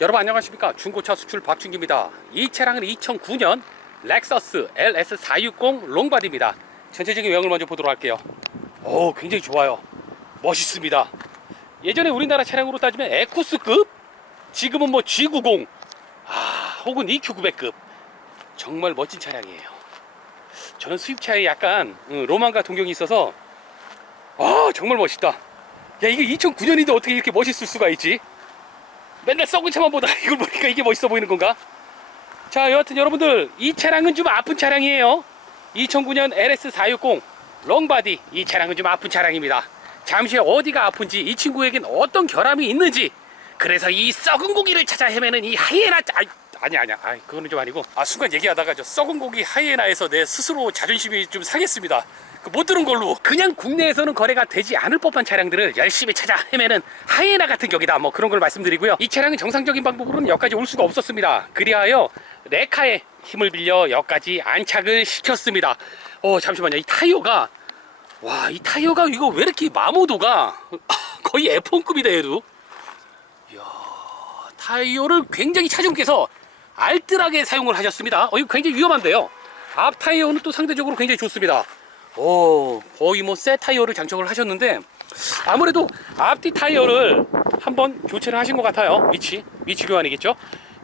여러분 안녕하십니까? 중고차 수출 박준기입니다. 이 차량은 2009년 렉서스 LS460 롱바디입니다. 전체적인 외형을 먼저 보도록 할게요. 오 굉장히 좋아요. 멋있습니다. 예전에 우리나라 차량으로 따지면 에쿠스급 지금은 뭐 G90 아, 혹은 EQ900급. 정말 멋진 차량이에요. 저는 수입차에 약간 음, 로망과 동경이 있어서 아 정말 멋있다. 야 이게 2009년인데 어떻게 이렇게 멋있을 수가 있지 맨날 썩은 차만 보다가 이걸 보니까 이게 멋있어 보이는 건가? 자, 여하튼 여러분들 이 차량은 좀 아픈 차량이에요. 2009년 LS460 롱바디 이 차량은 좀 아픈 차량입니다. 잠시 어디가 아픈지 이 친구에겐 어떤 결함이 있는지 그래서 이 썩은 고기를 찾아 헤매는 이 하이에나 아, 아니 아니야. 아, 그거는 좀 아니고 아 순간 얘기하다가 저 썩은 고기 하이에나에서 내 스스로 자존심이 좀 상했습니다. 그못 들은 걸로. 그냥 국내에서는 거래가 되지 않을 법한 차량들을 열심히 찾아 헤매는 하이에나 같은 격이다. 뭐 그런 걸 말씀드리고요. 이 차량은 정상적인 방법으로는 여기까지 올 수가 없었습니다. 그리하여 레카의 힘을 빌려 여기까지 안착을 시켰습니다. 어 잠시만요. 이 타이어가 와 이 타이어가 이거 왜 이렇게 마모도가 거의 F1급이다 얘도. 이야 타이어를 굉장히 차주분께서 알뜰하게 사용을 하셨습니다. 어 이거 굉장히 위험한데요. 앞 타이어는 또 상대적으로 굉장히 좋습니다 오, 거의 뭐 새 타이어를 장착을 하셨는데 아무래도 앞뒤 타이어를 한번 교체를 하신 것 같아요. 위치, 위치 교환이겠죠.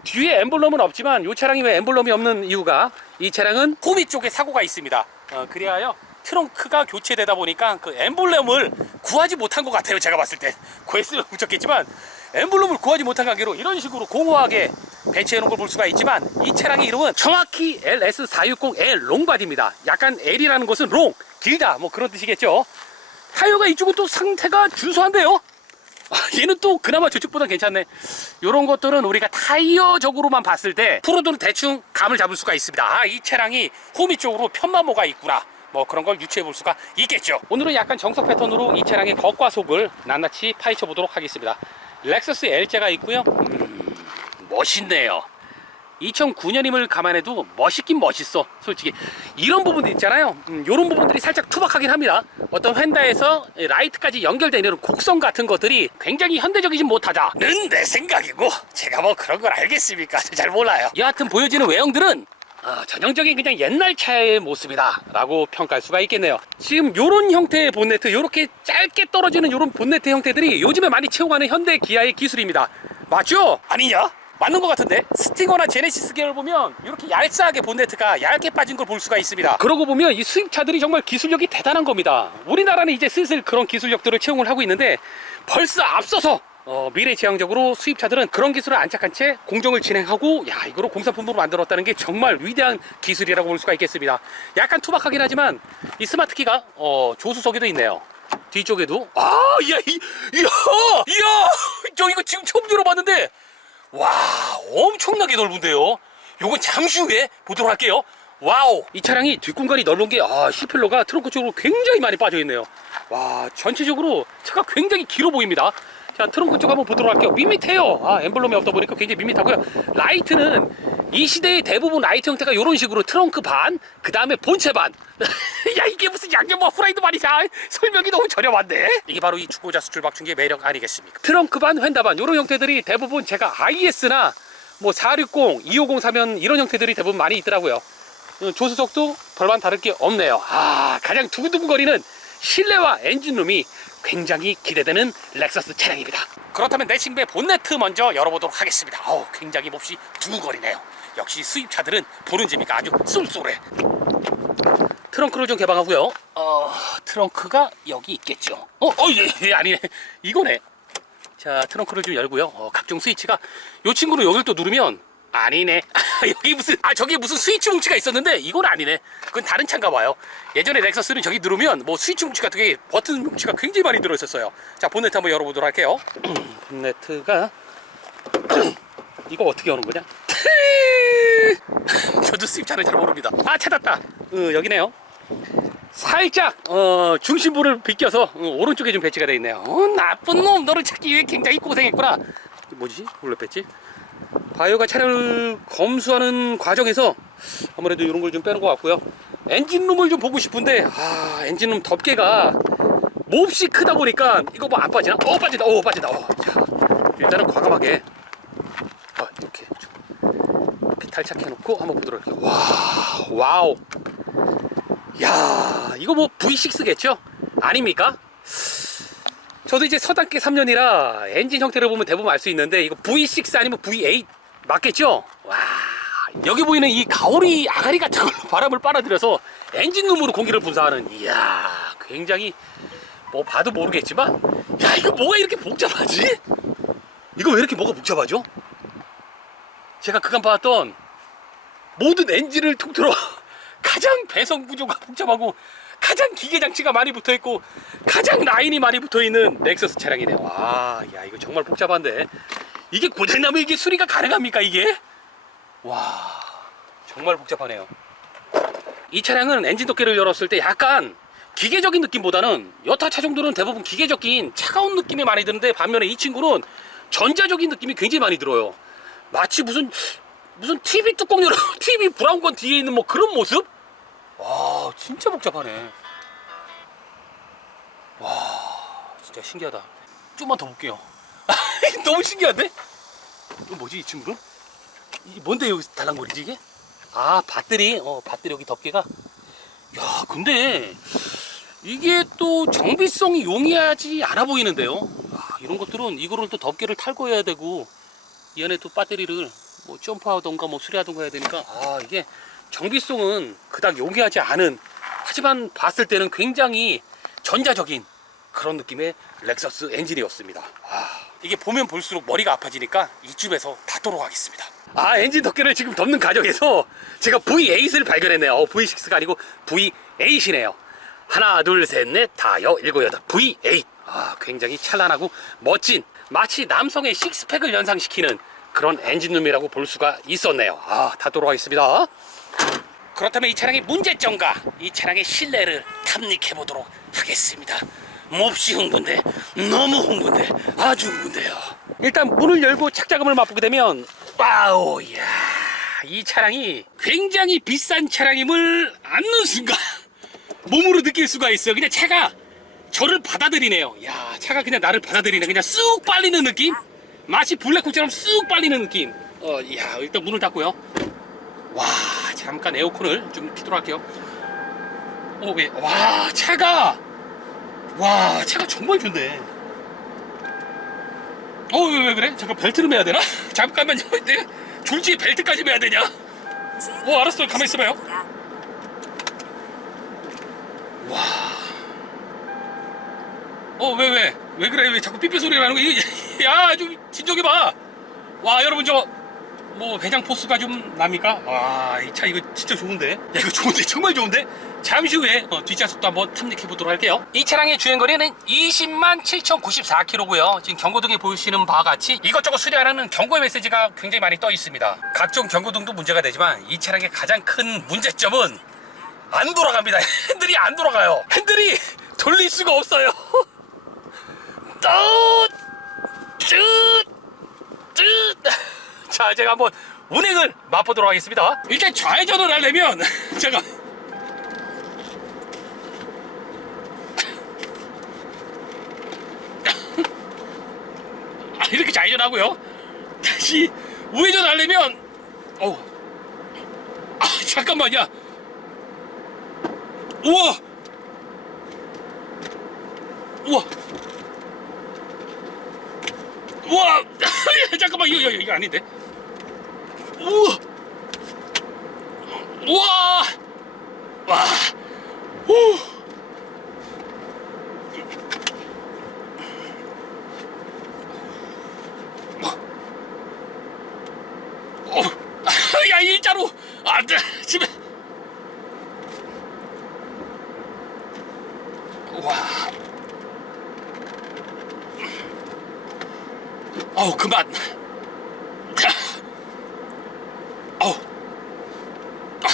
뒤에 엠블럼은 없지만 이 차량이 왜 엠블럼이 없는 이유가 이 차량은 호미 쪽에 사고가 있습니다. 어, 그리하여 트렁크가 교체되다 보니까 그 엠블럼을 구하지 못한 것 같아요. 제가 봤을 때 구했으면 좋겠지만 엠블럼을 구하지 못한 관계로 이런 식으로 공허하게 배치해 놓은 걸 볼 수가 있지만 이 차량의 이름은 정확히 LS460L 롱바디입니다. 약간 L이라는 것은 롱, 길다 뭐 그런 뜻이겠죠. 타이어가 이쪽은 또 상태가 준수한데요. 아, 얘는 또 그나마 저쪽보다 괜찮네. 이런 것들은 우리가 타이어적으로만 봤을 때 프로들은 대충 감을 잡을 수가 있습니다. 아, 이 차량이 호미 쪽으로 편마모가 있구나. 뭐 그런 걸 유추해 볼 수가 있겠죠. 오늘은 약간 정석 패턴으로 이 차량의 겉과 속을 낱낱이 파헤쳐 보도록 하겠습니다. 렉서스 L자가 있고요. 음, 멋있네요. 2009년임을 감안해도 멋있긴 멋있어 솔직히. 이런 부분들 있잖아요. 음, 이런 부분들이 살짝 투박하긴 합니다. 어떤 휀다에서 라이트까지 연결되어 있는 곡선 같은 것들이 굉장히 현대적이진 못하다는 내 생각이고 제가 뭐 그런 걸 알겠습니까? 잘 몰라요. 여하튼 보여지는 외형들은 아, 전형적인 그냥 옛날 차의 모습이다 라고 평가할 수가 있겠네요. 지금 요런 형태의 본네트 요렇게 짧게 떨어지는 요런 본네트 형태들이 요즘에 많이 채용하는 현대 기아의 기술입니다. 맞죠? 아니냐? 맞는 것 같은데? 스팅어나 제네시스 계열 보면 이렇게 얄싸하게 본네트가 얇게 빠진 걸 볼 수가 있습니다. 그러고 보면 이 수입차들이 정말 기술력이 대단한 겁니다. 우리나라는 이제 슬슬 그런 기술력들을 채용을 하고 있는데 벌써 앞서서 어, 미래지향적으로 수입차들은 그런 기술을 안착한 채 공정을 진행하고 야 이거로 공산품으로 만들었다는 게 정말 위대한 기술이라고 볼 수가 있겠습니다. 약간 투박하긴 하지만 이 스마트키가 어, 조수석에도 있네요. 뒤쪽에도. 아야 이야 이야 저 이거 지금 처음 들어봤는데 와 엄청나게 넓은데요? 요건 잠시 후에 보도록 할게요. 와우. 이 차량이 뒷공간이 넓은 게 아, C필러가 트렁크 쪽으로 굉장히 많이 빠져 있네요. 와 전체적으로 차가 굉장히 길어 보입니다 자 트렁크 쪽 한번 보도록 할게요. 밋밋해요. 아 엠블럼이 없다 보니까 굉장히 밋밋하고요. 라이트는 이 시대의 대부분 라이트 형태가 이런 식으로 트렁크 반 그 다음에 본체 반 야 이게 무슨 양념 프라이드 반이냐 설명이 너무 저렴한데. 이게 바로 이 축구자 수출 박춘기의 매력 아니겠습니까? 트렁크 반 휀다 반. 이런 형태들이 대부분 제가 IS나 뭐 460, 2503 사면 이런 형태들이 대부분 많이 있더라고요. 어, 조수석도 별반 다를 게 없네요. 아 가장 두근두근거리는 실내와 엔진룸이 굉장히 기대되는 렉서스 차량입니다. 그렇다면 내친구의 본네트 먼저 열어보도록 하겠습니다. 어우 굉장히 몹시 두근거리네요. 역시 수입차들은 보는 재미가 아주 쏠쏠해. 트렁크를 좀 개방하고요. 어 트렁크가 여기 있겠죠. 어, 어 예, 예, 아니네 이거네. 자 트렁크를 좀 열고요. 어, 각종 스위치가 요 친구를 여기를 또 누르면 아니네. 여기 무슨 아 저기 무슨 스위치 뭉치가 있었는데 이건 아니네. 그건 다른 차인가 봐요. 예전에 렉서스는 저기 누르면 뭐 스위치 뭉치 같은 게 버튼 뭉치가 굉장히 많이 들어 있었어요. 자 본네트 한번 열어보도록 할게요. 본네트가 이거 어떻게 여는 거냐? 저도 수입차는 잘 모릅니다. 아 찾았다. 어, 여기네요. 살짝 어, 중심부를 비껴서 어, 오른쪽에 좀 배치가 되어 있네요. 어, 나쁜 놈. 너를 찾기 위해 굉장히 고생했구나. 뭐지? 뭘로 뺐지? 바이오가 차량을 검수하는 과정에서 아무래도 이런 걸 좀 빼는 것 같고요 엔진룸을 좀 보고 싶은데 아 엔진룸 덮개가 몹시 크다 보니까 이거 뭐 안 빠지나? 어 빠진다 어 빠진다 어. 자, 일단은 과감하게 탈착해 놓고 한번 보도록 할게요. 와, 와우. 야, 이거 뭐 V6겠죠? 아닙니까? 저도 이제 서당계 3년이라 엔진 형태를 보면 대부분 알 수 있는데 이거 V6 아니면 V8 맞겠죠? 와, 여기 보이는 이 가오리 아가리 같은 걸로 바람을 빨아들여서 엔진룸으로 공기를 분사하는 이야, 굉장히 뭐 봐도 모르겠지만 야, 이거 뭐가 이렇게 복잡하지? 이거 왜 이렇게 뭐가 복잡하죠? 제가 그간 봤던 모든 엔진을 통틀어 가장 배선 구조가 복잡하고 가장 기계 장치가 많이 붙어 있고 가장 라인이 많이 붙어 있는 렉서스 차량이네요. 와, 야 이거 정말 복잡한데 이게 고장나면 이게 수리가 가능합니까 이게? 와, 정말 복잡하네요. 이 차량은 엔진 덮개를 열었을 때 약간 기계적인 느낌보다는 여타 차종들은 대부분 기계적인 차가운 느낌이 많이 드는데 반면에 이 친구는 전자적인 느낌이 굉장히 많이 들어요. 마치 무슨 무슨 TV 뚜껑 열어 TV 브라운 건 뒤에 있는 뭐 그런 모습? 와 진짜 복잡하네. 와 진짜 신기하다. 좀만 더 볼게요. 너무 신기한데? 이거 뭐지 이 친구는? 이 뭔데 여기 달랑거리지 이게? 아 배터리 어 배터리 여기 덮개가 야 근데 이게 또 정비성이 용이하지 않아 보이는데요 아, 이런 것들은 이거를 또 덮개를 탈거 해야 되고 이 안에 또 배터리를 뭐 점프하던가 뭐 수리하던가 해야 되니까 아 이게 정비성은 그닥 용이하지 않은 하지만 봤을 때는 굉장히 전자적인 그런 느낌의 렉서스 엔진이었습니다. 아, 이게 보면 볼수록 머리가 아파지니까 이쯤에서 닫도록 하겠습니다. 아, 엔진 덮개를 지금 덮는 과정에서 제가 V8을 발견했네요. 어, V6가 아니고 V8이네요. 하나, 둘, 셋, 넷, 다여, 일곱, 여덟. V8. 아, 굉장히 찬란하고 멋진 마치 남성의 식스팩을 연상시키는 그런 엔진룸이라고 볼 수가 있었네요. 아, 닫도록 하겠습니다. 그렇다면 이 차량의 문제점과 이 차량의 실내를 탐닉해 보도록 하겠습니다. 몹시 흥분돼, 너무 흥분돼, 아주 흥분돼요. 일단 문을 열고 착자금을 맛보게 되면 와우, 야, 이 차량이 굉장히 비싼 차량임을 않는 순간 몸으로 느낄 수가 있어요. 그냥 차가 저를 받아들이네요. 야, 차가 그냥 나를 받아들이네. 그냥 쑥 빨리는 느낌? 마치 블랙홀처럼 쑥 빨리는 느낌. 어, 야, 일단 문을 닫고요. 와 잠깐 에어컨을 좀 키도록 할게요 오, 예. 와 차가 와 차가 정말 좋네 어왜 왜 그래? 잠깐 벨트를 매야 되나? 잠깐만요 내가 졸지에 벨트까지 매야 되냐? 어 알았어요 가만히 있어봐요 어왜 왜? 왜 그래 왜 자꾸 삐삐 소리가 나는 거야 야좀 진정해봐 와 여러분 저 뭐 회장 포스가 좀 납니까? 와, 이 차 이거 진짜 좋은데? 야, 이거 좋은데? 정말 좋은데? 잠시 후에 어, 뒷좌석도 한번 탐닉해 보도록 할게요. 이 차량의 주행거리는 20만 7,094km고요. 지금 경고등에 보시는 바와 같이 이것저것 수리하라는 경고의 메시지가 굉장히 많이 떠 있습니다. 각종 경고등도 문제가 되지만 이 차량의 가장 큰 문제점은 안 돌아갑니다. 핸들이 안 돌아가요. 핸들이 돌릴 수가 없어요. 자, 제가 한번 운행을 맛보도록 하겠습니다. 일단 좌회전을 하려면 제가 이렇게 좌회전하고요. 다시 우회전 하려면 어. 아, 잠깐만요. 우와. 우와. 우와. 잠깐만 이거, 이거 이거 아닌데. 우와! 우와! 와! 후! 어, 야 일자로. 안돼 집에. 와. 어우 그만. 어우. 아,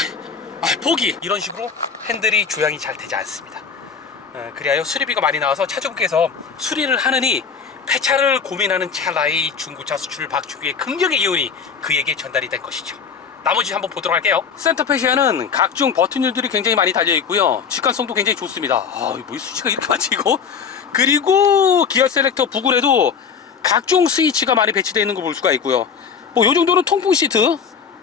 아, 포기. 이런 식으로 핸들이 조향이 잘 되지 않습니다. 어, 그리하여 수리비가 많이 나와서 차주분께서 수리를 하느니 폐차를 고민하는 찰나의 중고차 수출 박주기의 긍정의 기운이 그에게 전달이 된 것이죠 나머지 한번 보도록 할게요 센터페시아는 각종 버튼율들이 굉장히 많이 달려있고요 직관성도 굉장히 좋습니다 아, 뭐 수치가 이렇게 많지 이거 그리고 기어 셀렉터 부근에도 각종 스위치가 많이 배치되어 있는 걸 볼 수가 있고요 뭐요 정도는 통풍 시트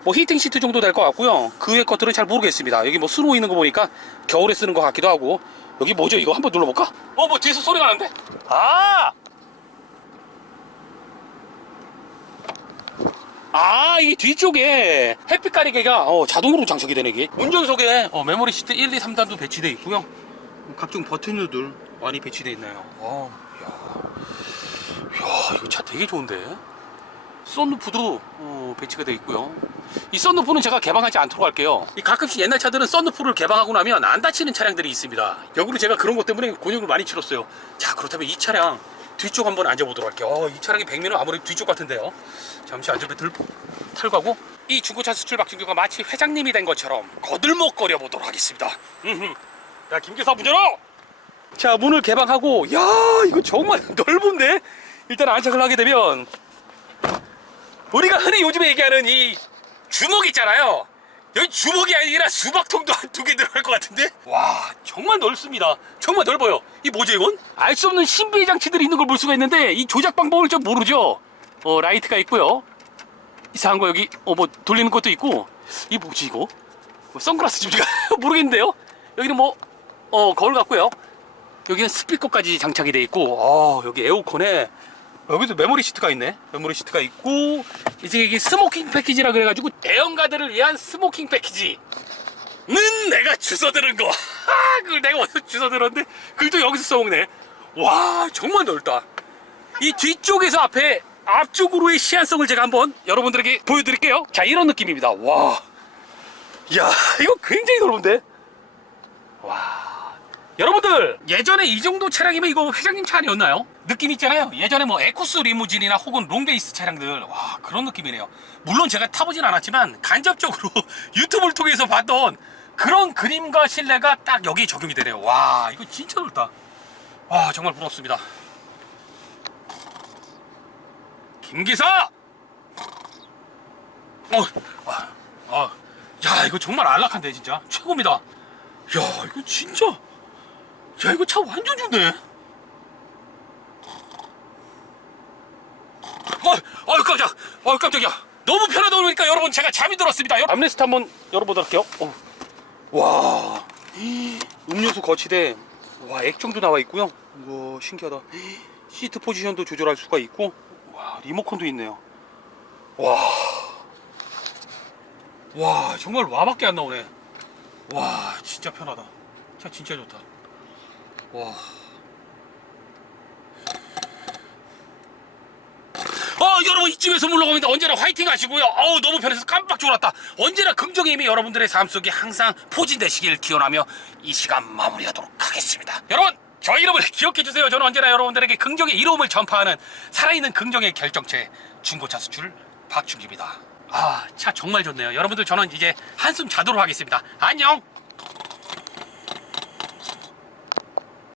뭐 히팅 시트 정도 될 것 같고요. 그 외 것들은 잘 모르겠습니다. 여기 뭐 스노우 있는 거 보니까 겨울에 쓰는 것 같기도 하고 여기 뭐죠? 이거 한번 눌러볼까? 어, 뭐 뒤에서 소리가 나는데? 아! 아, 이게 뒤쪽에 햇빛 가리개가 어, 자동으로 장착이 되네, 이게. 운전석에 어, 메모리 시트 1, 2, 3단도 배치되어 있고요. 각종 버튼들 많이 배치되어 있나요? 어, 야. 야, 이거 차 되게 좋은데? 썬루프도 어, 배치가 되어 있고요. 이 썬루프는 제가 개방하지 않도록 할게요. 이 가끔씩 옛날 차들은 썬루프를 개방하고 나면 안 닫히는 차량들이 있습니다. 역으로 제가 그런 것 때문에 곤욕을 많이 치렀어요. 자, 그렇다면 이 차량 뒤쪽 한번 앉아보도록 할게요. 어, 이 차량의 백미는 아무래도 뒤쪽 같은데요. 잠시 안전벨 들 탈고 하고 이 중고차 수출 박준규가 마치 회장님이 된 것처럼 거들먹거려 보도록 하겠습니다. 음흠. 야, 김 기사 문 열어! 자, 문을 개방하고 야, 이거 정말 넓은데? 일단 안착을 하게 되면 우리가 흔히 요즘에 얘기하는 이 주먹 있잖아요. 여기 주먹이 아니라 수박통도 한 두 개 들어갈 것 같은데? 와, 정말 넓습니다. 정말 넓어요. 이 뭐죠, 이건? 알 수 없는 신비의 장치들이 있는 걸 볼 수가 있는데, 이 조작 방법을 좀 모르죠? 어, 라이트가 있고요. 이상한 거 여기, 어, 뭐, 돌리는 것도 있고, 이 뭐지, 이거? 뭐 선글라스 집지가 모르겠는데요? 여기는 뭐, 어, 거울 같고요. 여기는 스피커까지 장착이 돼 있고, 어, 여기 에어컨에 여기도 메모리 시트가 있네. 메모리 시트가 있고 이제 이게 스모킹 패키지라 그래가지고 대형가들을 위한 스모킹 패키지. 는 내가 주워 들은 거. 하, 그걸 내가 어디서 주워 들었는데 그걸 또 여기서 써먹네. 와 정말 넓다. 이 뒤쪽에서 앞에 앞쪽으로의 시안성을 제가 한번 여러분들에게 보여드릴게요. 자 이런 느낌입니다. 와, 야 이거 굉장히 넓은데. 와. 여러분들 예전에 이 정도 차량이면 이거 회장님 차 아니었나요? 느낌 있잖아요. 예전에 뭐 에코스 리무진이나 혹은 롱베이스 차량들. 와 그런 느낌이네요. 물론 제가 타보진 않았지만 간접적으로 유튜브를 통해서 봤던 그런 그림과 신뢰가 딱 여기에 적용이 되네요. 와 이거 진짜 넓다. 와 정말 부럽습니다. 김기사! 어, 와, 아, 야 이거 정말 안락한데 진짜. 최고입니다. 야 이거 진짜. 야 이거 차 완전 좋네 어, 어 깜짝 어 깜짝이야. 너무 편하다 보니까 여러분 제가 잠이 들었습니다 암레스트 한번 열어보도록 할게요. 어. 와 음료수 거치대. 와 액정도 나와 있고요. 와 신기하다. 시트 포지션도 조절할 수가 있고. 와 리모컨도 있네요. 와. 와 정말 와밖에 안 나오네. 와 진짜 편하다. 차 진짜 좋다. 와. 어 여러분 이쯤에서 물러갑니다. 언제나 화이팅 하시고요. 어우 너무 편해서 깜빡 졸았다. 언제나 긍정의 힘이 여러분들의 삶 속에 항상 포진되시길 기원하며 이 시간 마무리하도록 하겠습니다. 여러분 저희 이름을 기억해 주세요. 저는 언제나 여러분들에게 긍정의 이로움을 전파하는 살아있는 긍정의 결정체 중고차 수출 박준기입니다. 아 차 정말 좋네요. 여러분들 저는 이제 한숨 자도록 하겠습니다. 안녕